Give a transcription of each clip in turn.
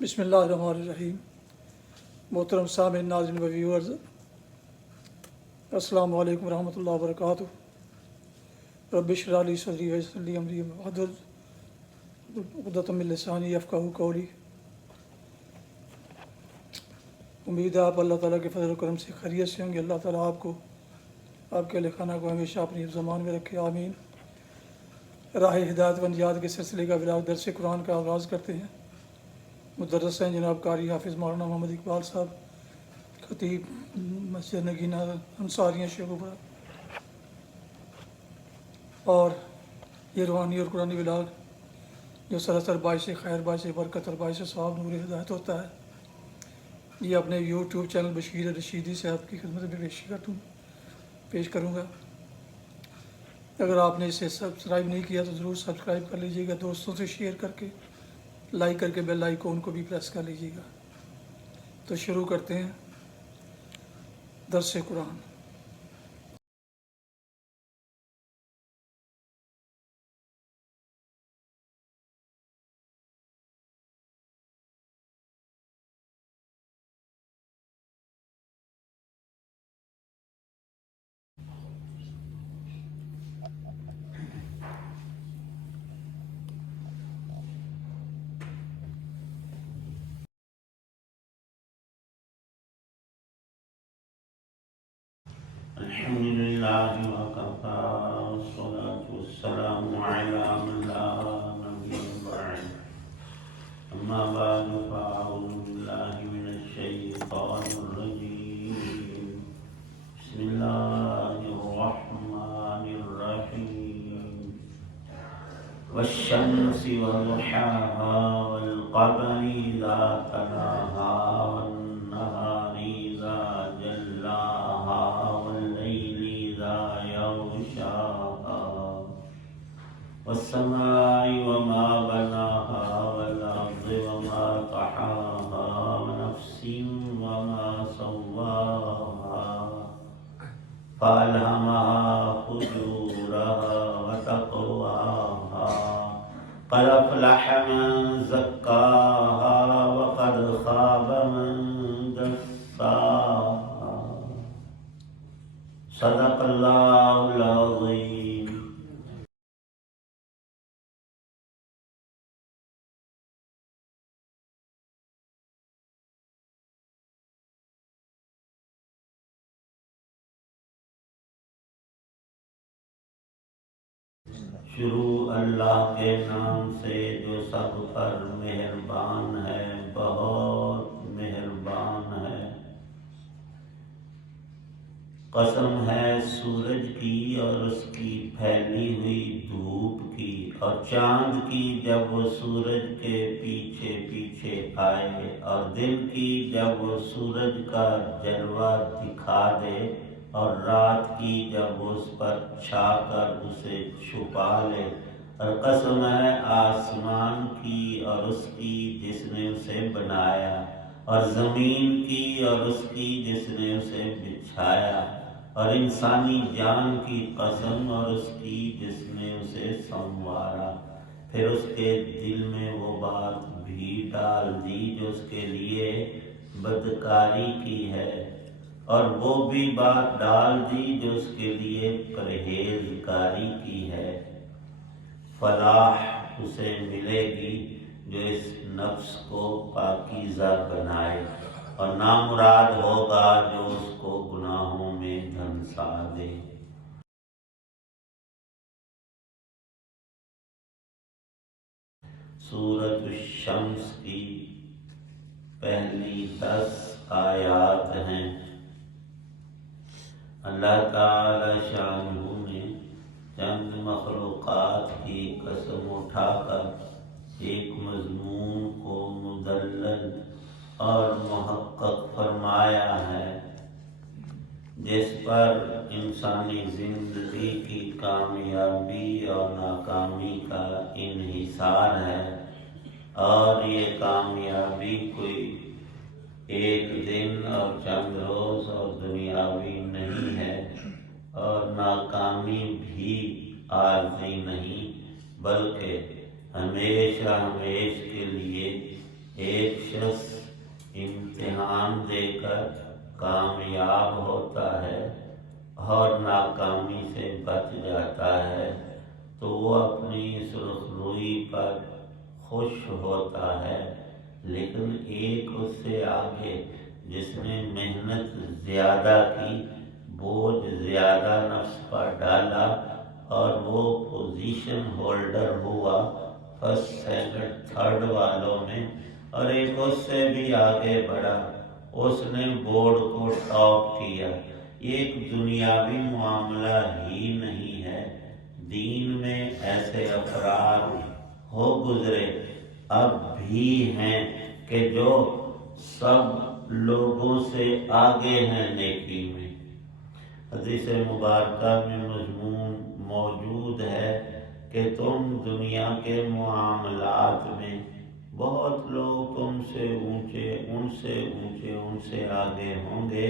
بسم اللہ الرحمن الرحیم۔ محترم سامعین، ناظرین و ویورز، السلام علیکم ورحمۃ اللہ وبرکاتہ۔ رب اشرح لی صدری ویسر لی امری واحلل عقدۃ من لسانی یفقہوا قولی۔ امید ہے آپ اللہ تعالیٰ کے فضل و کرم سے خیریت سے ہوں گے۔ اللہ تعالیٰ آپ کو، آپ کے اہل خانہ کو ہمیشہ اپنی زمان میں رکھے، آمین۔ راہ ہدایت و نجات کے سلسلے کا ولاگ درس قرآن کا آغاز کرتے ہیں۔ مدرس ہیں جناب قاری حافظ مولانا محمد اقبال صاحب، خطیب مسجد نگینہ انصاریہ شیخوپورہ، اور یہ روحانی اور قرآنی ولاگ جو سراسر باعث خیر، باعث برکت اور باعث ثواب نور ہدایت ہوتا ہے، یہ اپنے یوٹیوب چینل بشیر رشیدی سے آپ کی خدمت میں پیش کروں گا۔ اگر آپ نے اسے سبسکرائب نہیں کیا تو ضرور سبسکرائب کر لیجیے گا، دوستوں سے شیئر کر کے، لائک کر کے بیل آئیکن کو بھی پریس کر لیجیے گا۔ تو شروع کرتے ہیں درس قرآن۔ الحمد لله وكفى والصلاة والسلام على من لا نبي بعد أما بعد فأعوذ بالله من الشيطان الرجيم بسم الله الرحمن الرحيم والشمس وضحاها والقمر إذا تلاها والنهار إذا جلاها والليل إذا يغشاها والسماء وما بناها والأرض وما طحاها ونفس وما سواها فألهمها فجورها وتقواها قد أفلح من زكاها وقد خاب من دساها صدق اللہ العظیم۔ شروع اللہ کے نام سے جو سب پر مہربان ہے، بہت مہربان ہے۔ قسم ہے سورج کی اور اس کی پھیلی ہوئی دھوپ کی، اور چاند کی جب وہ سورج کے پیچھے پیچھے آئے، اور دن کی جب وہ سورج کا جلوہ دکھا دے، اور رات کی جب اس پر چھا کر اسے چھپا لے۔ اور قسم ہے آسمان کی اور اس کی جس نے اسے بنایا، اور زمین کی اور اس کی جس نے اسے بچھایا، اور انسانی جان کی قسم اور اس کی جس نے اسے سنوارا۔ پھر اس کے دل میں وہ بات بھی ڈال دی جو اس کے لیے بدکاری کی ہے، اور وہ بھی بات ڈال دی جو اس کے لیے پرہیزگاری کی ہے۔ فلاح اسے ملے گی جو اس نفس کو پاکیزہ بنائے، اور نامراد ہوگا جو اس کو گناہوں میں دھنسا دے۔ سورۃ الشمس کی پہلی 10 آیات ہیں۔ اللہ تعالی شانہ نے چند مخلوقات کی قسم اٹھا کر ایک مضمون کو مدلل اور محقق فرمایا ہے، جس پر انسانی زندگی کی کامیابی اور ناکامی کا انحصار ہے، اور یہ کامیابی کوئی ایک دن اور چند روز اور دنیاوی نہیں ہے، اور ناکامی بھی عارضی نہیں، بلکہ ہمیشہ ہمیش کے لیے ایک شخص امتحان دے کر کامیاب ہوتا ہے اور ناکامی سے بچ جاتا ہے تو وہ اپنی سرخ روئی پر خوش ہوتا ہے، لیکن ایک اس سے آگے جس نے محنت زیادہ کی، بوجھ زیادہ نفس پر ڈالا اور وہ پوزیشن ہولڈر ہوا فرسٹ سیکنڈ تھرڈ والوں میں، اور ایک اس سے بھی آگے بڑھا، اس نے بورڈ کو ٹاپ کیا۔ یہ ایک دنیاوی معاملہ ہی نہیں ہے، دین میں ایسے افراد ہو گزرے اب بھی ہیں کہ جو سب لوگوں سے آگے ہیں نیکی میں۔ حدیث مبارکہ میں مضمون موجود ہے کہ تم دنیا کے معاملات میں بہت لوگ تم سے اونچے، ان سے اونچے، ان سے آگے ہوں گے،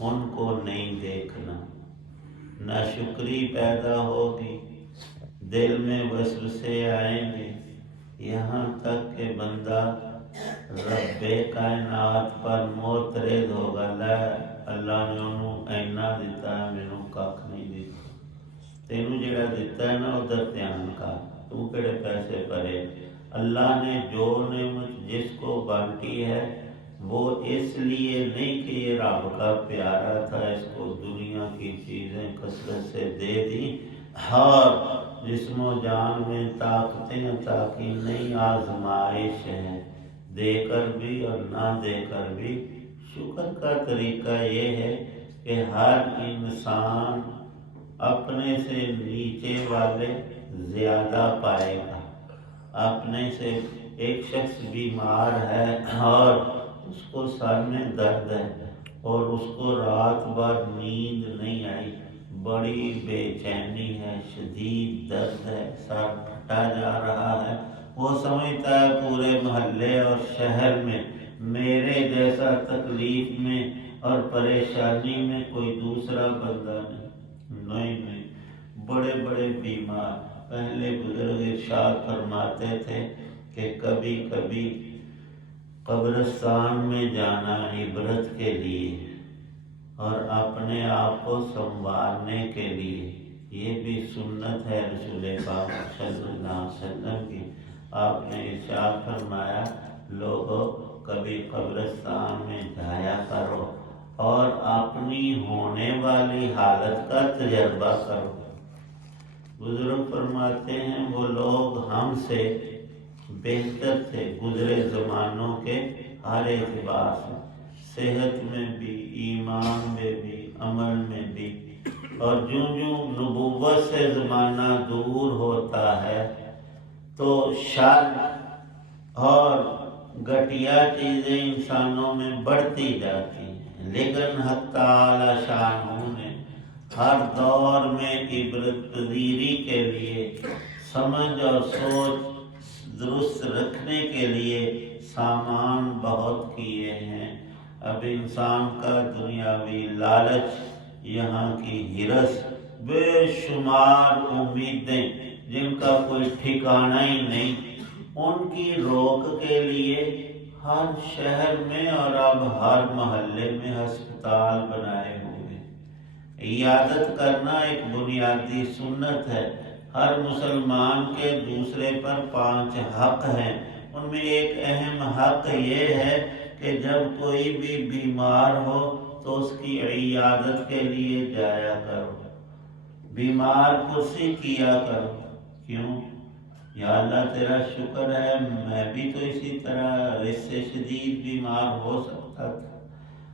ان کو نہیں دیکھنا۔ ناشکری پیدا ہوگی، دل میں وسوسے آئیں گے، یہاں تک کہ بندہ رب کائنات پر معترض ہوگا، لا اللہ نے انہوں اینا دیتا ہے، مینوں کھ نہیں دیتا، تینوں جڑا دیتا ہے نا ادھر دھیان کر، تو کہڑے پیسے پڑے۔ اللہ نے جو نعمت جس کو بانٹی ہے وہ اس لیے نہیں کہ یہ رب کا پیارا تھا، اس کو دنیا کی چیزیں کثرت سے دے دی، اور جسم و جان میں طاقتیں عطا کی، نئی آزمائش ہے، دے کر بھی اور نہ دے کر بھی۔ شکر کا طریقہ یہ ہے کہ ہر انسان اپنے سے نیچے والے زیادہ پائے گا۔ اپنے سے ایک شخص بیمار ہے اور اس کو سر میں درد ہے اور اس کو رات بھر نیند نہیں آئی، بڑی بے چینی ہے، شدید درد ہے، سر پھٹا جا رہا ہے، وہ سمجھتا ہے پورے محلے اور شہر میں میرے جیسا تکلیف میں اور پریشانی میں کوئی دوسرا بندہ نہیں، بڑے بڑے بیمار۔ پہلے بزرگ ارشاد فرماتے تھے کہ کبھی کبھی قبرستان میں جانا عبرت کے لیے اور اپنے آپ کو سنوارنے کے لیے، یہ بھی سنت ہے رسول پاک صلی اللہ علیہ وسلم کی۔ آپ نے ارشاد فرمایا، لوگوں کبھی قبرستان میں جایا کرو اور اپنی ہونے والی حالت کا تجربہ کرو۔ بزرگ فرماتے ہیں وہ لوگ ہم سے بہتر تھے گزرے زمانوں کے ہر اعتبار سے، صحت میں بھی، ایمان میں بھی، عمل میں بھی، اور جوں جوں نبوت سے زمانہ دور ہوتا ہے تو شر اور گھٹیا چیزیں انسانوں میں بڑھتی جاتی ہیں، لیکن حق تعالی شانہ نے ہر دور میں عبرت پذیری کے لیے، سمجھ اور سوچ درست رکھنے کے لیے سامان بہت کیے ہیں۔ اب انسان کا دنیاوی لالچ، یہاں کی ہرس، بے شمار امیدیں جن کا کوئی ٹھکانہ ہی نہیں، ان کی روک کے لیے ہر شہر میں اور اب ہر محلے میں ہسپتال بنائے ہوئے۔ عیادت کرنا ایک بنیادی سنت ہے۔ ہر مسلمان کے دوسرے پر 5 حق ہیں، ان میں ایک اہم حق یہ ہے کہ جب کوئی بھی بیمار ہو تو اس کی عیادت کے لیے جایا کرو، بیمار پرسی کیا کرو۔ کیوں؟ یا اللہ تیرا شکر ہے میں بھی تو اسی طرح اس سے شدید بیمار ہو سکتا تھا،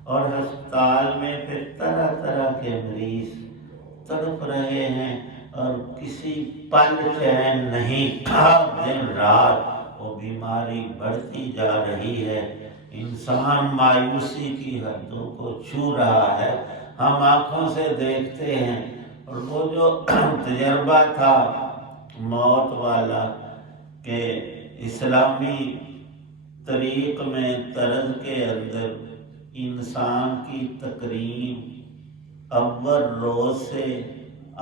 اور ہسپتال میں پھر طرح طرح کے مریض تڑپ رہے ہیں اور کسی پل چین نہیں، دن رات وہ بیماری بڑھتی جا رہی ہے، انسان مایوسی کی حدوں کو چھو رہا ہے۔ ہم آنکھوں سے دیکھتے ہیں، اور وہ جو تجربہ تھا موت والا کہ اسلامی طریق میں طرز کے اندر انسان کی تکریم اول روز سے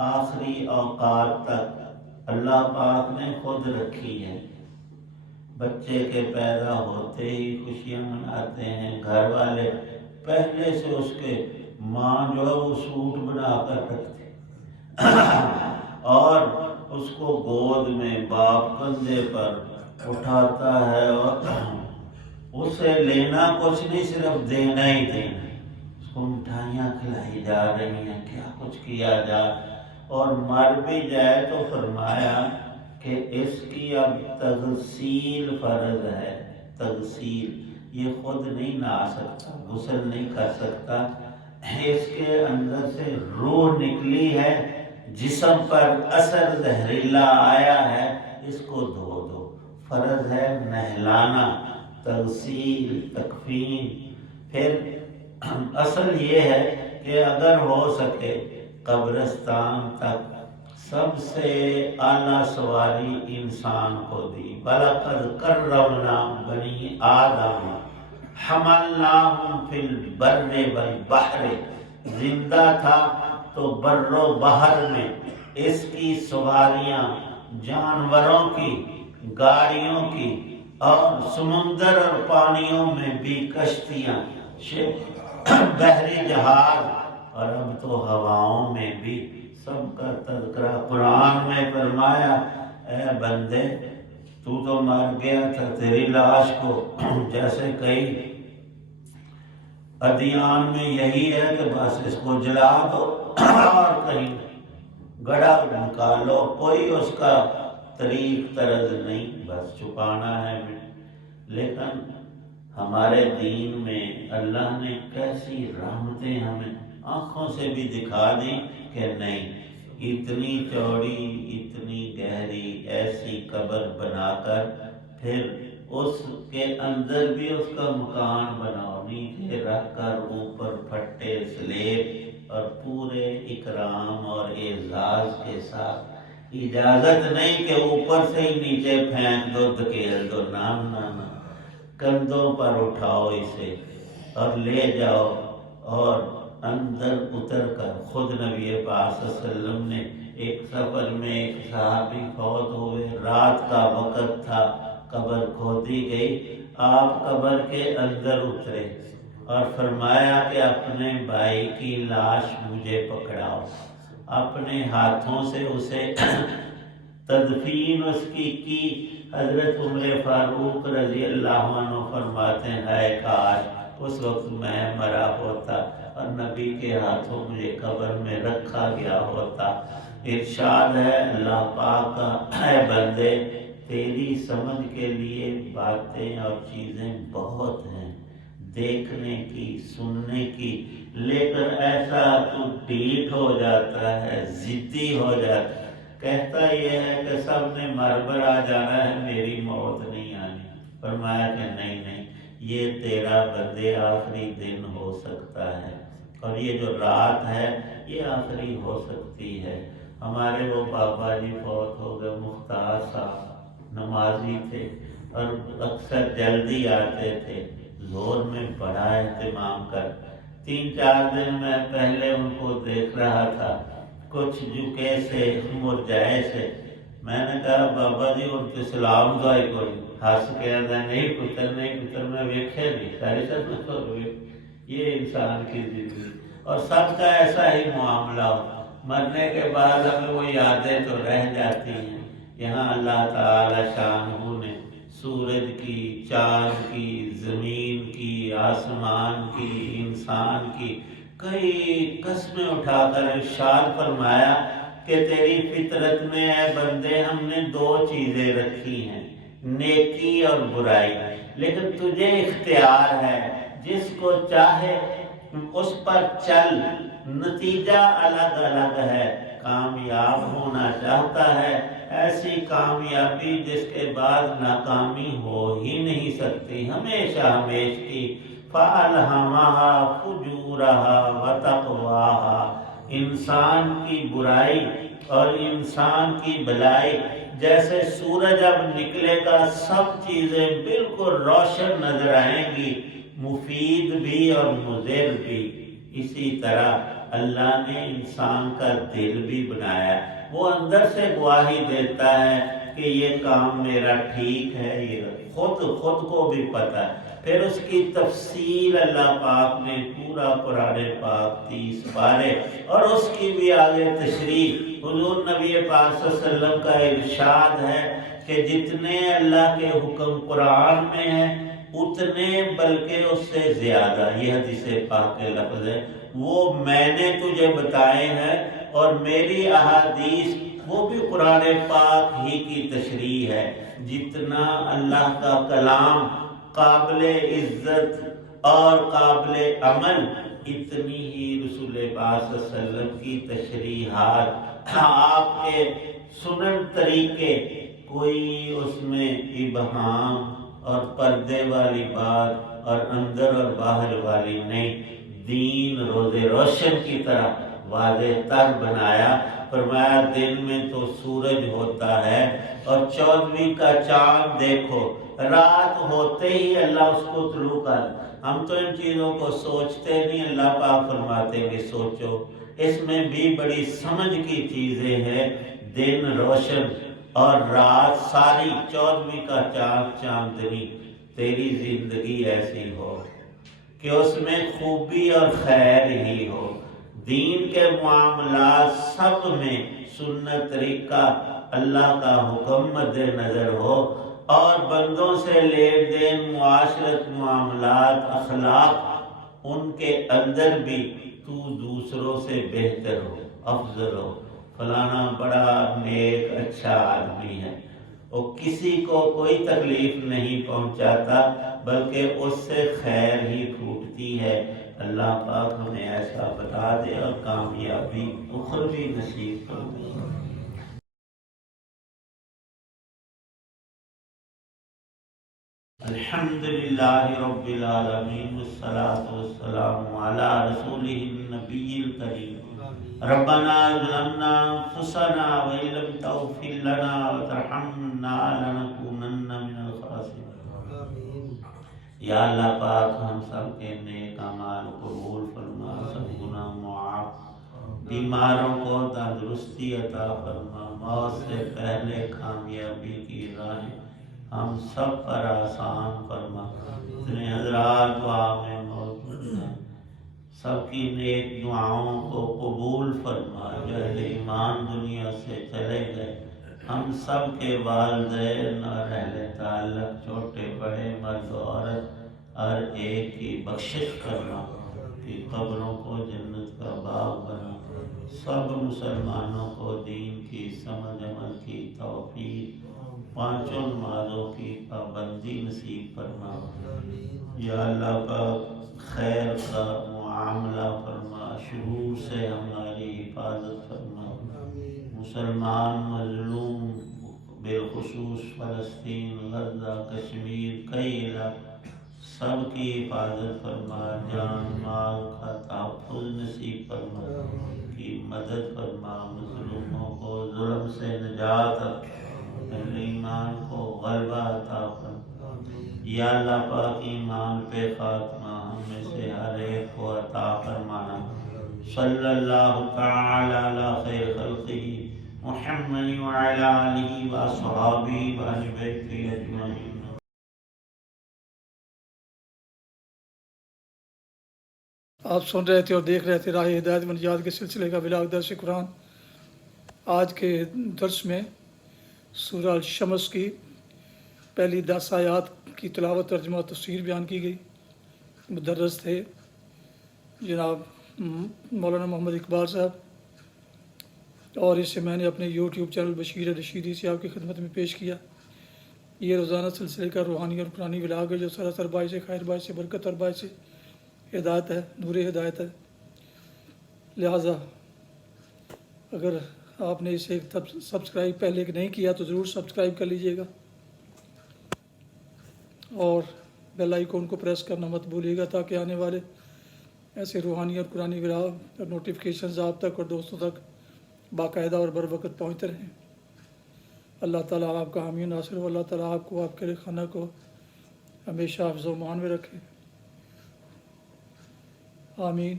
آخری اوقات تک اللہ پاک نے خود رکھی ہے۔ بچے کے پیدا ہوتے ہی خوشیاں مناتے ہیں، گھر والے پہلے سے اس کے ماں جو ہے وہ سوٹ بنا کر رکھتے اور اس کو گود میں باپ کندھے پر اٹھاتا ہے اور اسے لینا کچھ نہیں، صرف دینا ہی دینا۔ اس کو مٹھائیاں کھلائی جا رہی ہیں، کیا کچھ کیا جا، اور مر بھی جائے تو فرمایا کہ اس کی اب تغسیل فرض ہے۔ تغسیل، یہ خود نہیں نہا سکتا، غسل نہیں کر سکتا، اس کے اندر سے روح نکلی ہے، جسم پر اثر زہریلا آیا ہے، اس کو دھو دو۔ فرض ہے نہلانا، تغسیل، تکفین۔ پھر اصل یہ ہے کہ اگر ہو سکے قبرستان تک سب سے اعلیٰ سواری انسان کو دی۔ وَلَقَدْ كَرَّمْنَا بَنِي آدَمَ حَمَلْنَاهُمْ فِي الْبَرِّ وَالْبَحْرِ، زندہ تھا تو بر و بحر میں اس کی سواریاں، جانوروں کی، گاڑیوں کی، اور سمندر اور پانیوں میں بھی کشتیاں، بحری جہاز، اور اب تو ہواؤں میں بھی سب کا تذکرہ قرآن میں فرمایا۔ اے بندے، تو مر گیا تھا، تیری لاش کو جیسے کئی ادیان میں یہی ہے کہ بس اس کو جلا دو اور کہیں گڑھا نکالو، کوئی اس کا طریق طرز نہیں، بس چھپانا ہے۔ لیکن ہمارے دین میں اللہ نے کیسی رحمتیں ہمیں آنکھوں سے بھی دکھا دی کہ نہیں، اتنی چوڑی، اتنی گہری ایسی قبر بنا کر پھر اس کے اندر بھی اس کا مکان بناؤ، نیچے رکھ کر اوپر پھٹے سلیب اور پورے اکرام اور اعزاز کے ساتھ۔ اجازت نہیں کہ اوپر سے ہی نیچے پھینک دو، دھکیل دو، نام نہ، کندھوں پر اٹھاؤ اسے اور لے جاؤ، اور اندر اتر کر خود نبی پاک صلی اللہ علیہ وسلم نے ایک سفر میں ایک صحابی فوت ہوئے، رات کا وقت تھا، قبر کھودی گئی، آپ قبر کے اندر اترے اور فرمایا کہ اپنے بھائی کی لاش مجھے پکڑاؤ۔ اپنے ہاتھوں سے اسے تدفین اس کی حضرت عمر فاروق رضی اللہ عنہ فرماتے ہیں، اے کاش اس وقت میں مرا ہوتا اور نبی کے ہاتھوں مجھے قبر میں رکھا گیا ہوتا۔ ارشاد ہے اللہ پاک کا، اے بندے، تیری سمجھ کے لیے باتیں اور چیزیں بہت ہیں، دیکھنے کی، سننے کی، لیکن ایسا تو ڈھیٹ ہو جاتا ہے، ضدی ہو جاتا ہے، کہتا یہ ہے کہ سب نے مربرا جانا ہے، میری موت نہیں آنی۔ فرمایا کہ نہیں نہیں، یہ تیرا بندے آخری دن ہو سکتا ہے، اور یہ جو رات ہے یہ آخری ہو سکتی ہے۔ ہمارے وہ بابا جی فوت ہو گئے، مختار صاحب نمازی تھے اور اکثر جلدی آتے تھے، زور میں بڑا اہتمام کر 3-4 دن میں پہلے ان کو دیکھ رہا تھا، کچھ جھکے سے، مرجائے سے۔ میں نے کہا بابا جی ان کے سلام دعائی کوئی، ہنس کے اندر نہیں پتر میں ویکھے نہیں، ساری سب یہ انسان کی زندگی، اور سب کا ایسا ہی معاملہ ہو، مرنے کے بعد ہمیں وہ یادیں تو رہ جاتی ہیں۔ یہاں اللہ تعالی شانہ نے سورج کی، چاند کی، زمین کی، آسمان کی، انسان کی کئی قسمیں اٹھا کر ارشاد فرمایا کہ تیری فطرت میں اے بندے ہم نے 2 چیزیں رکھی ہیں، نیکی اور برائی، لیکن تجھے اختیار ہے، جس کو چاہے اس پر چل، نتیجہ الگ الگ ہے۔ کامیاب ہونا چاہتا ہے، ایسی کامیابی جس کے بعد ناکامی ہو ہی نہیں سکتی، ہمیشہ ہمیش کی۔ فَأَلْهَمَهَا فُجُورَهَا وَتَقْوَاهَا، انسان کی برائی اور انسان کی بھلائی، جیسے سورج اب نکلے گا سب چیزیں بالکل روشن نظر آئیں گی، مفید بھی اور مضر بھی، اسی طرح اللہ نے انسان کا دل بھی بنایا، وہ اندر سے گواہی دیتا ہے کہ کہ یہ کام میرا ٹھیک ہے، یہ خود کو بھی پتہ ہے۔ پھر اس کی تفصیل اللہ پاک نے پورا قرآن پاک 30 پارے اور اس کی بھی آگے تشریح۔ حضور نبی پاک صلی اللہ علیہ وسلم کا ارشاد ہے کہ جتنے اللہ کے حکم قرآن میں ہیں اتنے بلکہ اس سے زیادہ، یہ حدیث پاک کے لفظ ہے، وہ میں نے تجھے بتائے ہیں، اور میری احادیث وہ بھی قرآن پاک ہی کی تشریح ہے۔ جتنا اللہ کا کلام قابل عزت اور قابل عمل، اتنی ہی رسول پاک صلی اللہ علیہ وسلم کی تشریحات، آپ کے سنن طریقے، کوئی اس میں ابہام اور پردے والی بات اور اندر اور باہر والی نہیں، دین روز روشن کی طرح واضح تر بنایا۔ فرمایا دن میں تو سورج ہوتا ہے اور 14ویں کا چاند دیکھو، رات ہوتے ہی اللہ اس کو طلوع کر۔ ہم تو ان چیزوں کو سوچتے نہیں، اللہ پاک فرماتے کہ سوچو، اس میں بھی بڑی سمجھ کی چیزیں ہیں۔ دن روشن اور رات ساری، 14ویں کا چاند چاندنی، تیری زندگی ایسی ہو کہ اس میں خوبی اور خیر ہی ہو، دین کے معاملات سب میں سنت طریقہ اللہ کا حکم مد نظر ہو، اور بندوں سے لین دین، معاشرت، معاملات، اخلاق، ان کے اندر بھی تو دوسروں سے بہتر ہو، افضل ہو۔ فلانا بڑا نیک اچھا آدمی ہے، وہ کسی کو کوئی تکلیف نہیں پہنچاتا بلکہ اس سے خیر ہی پھوٹتی ہے۔ اللہ پاک ہمیں ایسا بتا دے اور کامیابی اخروی نصیب فرمائے۔ الحمدللہ رب العالمین، والصلاة والسلام علی رسولہ النبی الکریم۔ ربنا ظلمنا انفسنا وان لم تغفر لنا وترحمنا لنکونن من الخاسرین۔ یا اللہ پاک ہم سب کے نیک اعمال قبول فرما، سب گناہ معاف، بیماروں کو تندرستی عطا فرما، موت سے پہلے کامیابی کی راہیں ہم سب پر آسان فرما۔ اتنے حضرات دعا میں موجود ہیں، سب کی نیک دعاؤں کو قبول فرما۔ جو اہل ایمان دنیا سے چلے گئے، ہم سب کے والدین اور اہل تعلق، چھوٹے بڑے، مرد و عورت، ہر ایک کی بخشش فرما، کہ قبروں کو جنت کا باغ بنا۔ سب مسلمانوں کو دین کی سمجھ عمل کی توفیق، پانچوں نمازوں کی پابندی نصیب فرما۔ یا اللہ پاک خیر کا معاملہ فرما، شرور سے ہماری حفاظت فرما۔ مسلمان مظلوم، بالخصوص فلسطین، غزہ، کشمیر، کئی علاقے، سب کی حفاظت فرما، جان مال کا تحفظ نصیب فرما، کی مدد فرما، مظلوموں کو ظلم سے نجات، اہل ایمان کو غلبہ عطا فرما۔ یا اللہ پاک ایمان پہ خاتمہ ہم میں سے ہر ایک کو عطا فرمانا۔ صلی اللہ تعالی علی خیر خلقہ محمد وعلی آلہ واصحابہ واہل بیتہ اجمعین۔ آپ سن رہے تھے اور دیکھ رہے تھے راہ ہدایت و نجات کے سلسلے کا ولاگ درس قرآن۔ آج کے درس میں سورہ الشمس کی پہلی 10 آیات کی تلاوت، ترجمہ و تفسیر بیان کی گئی۔ مدرس تھے جناب مولانا محمد اقبال صاحب، اور اسے میں نے اپنے یوٹیوب چینل بشیر رشیدی سے آپ کی خدمت میں پیش کیا۔ یہ روزانہ سلسلے کا روحانی اور قرآنی ولاگ ہے، جو سراسر باعث خیر، باعث برکت اور باعث ہدایت ہے، نور ہدایت ہے۔ لہٰذا اگر آپ نے اسے سبسکرائب پہلے نہیں کیا تو ضرور سبسکرائب کر لیجئے گا، اور بیل آئیکن کو پریس کرنا مت بھولیے گا، تاکہ آنے والے ایسے روحانی اور قرآنی ولاگ اور نوٹیفیکیشنز آپ تک اور دوستوں تک باقاعدہ اور بر وقت پہنچتے رہیں۔ اللہ تعالیٰ آپ کا حامی و ناصر ہو، اللہ تعالیٰ آپ کو، آپ کے خانہ کو ہمیشہ حفظ و امان میں رکھے، آمین۔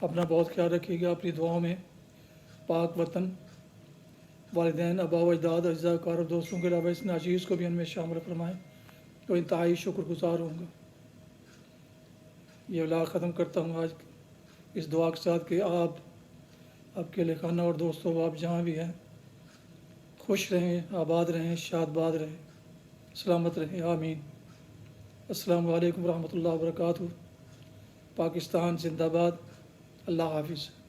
اپنا بہت خیال رکھیے گا، اپنی دعاؤں میں پاک وطن والدین، آبا و اجداد، اجزاء کار اور دوستوں کے علاوہ اس ناچیز کو بھی ان میں شامل فرمائیں تو انتہائی شکر گزار ہوں گا۔ یہ اولاد ختم کرتا ہوں آج اس دعا کے ساتھ کہ آپ کے خانہ اور دوستوں، آپ جہاں بھی ہیں خوش رہیں، آباد رہیں، شاد باد رہیں، سلامت رہیں، آمین۔ السلام علیکم ورحمۃ اللہ وبرکاتہ۔ پاکستان زندہ باد۔ اللہ حافظ۔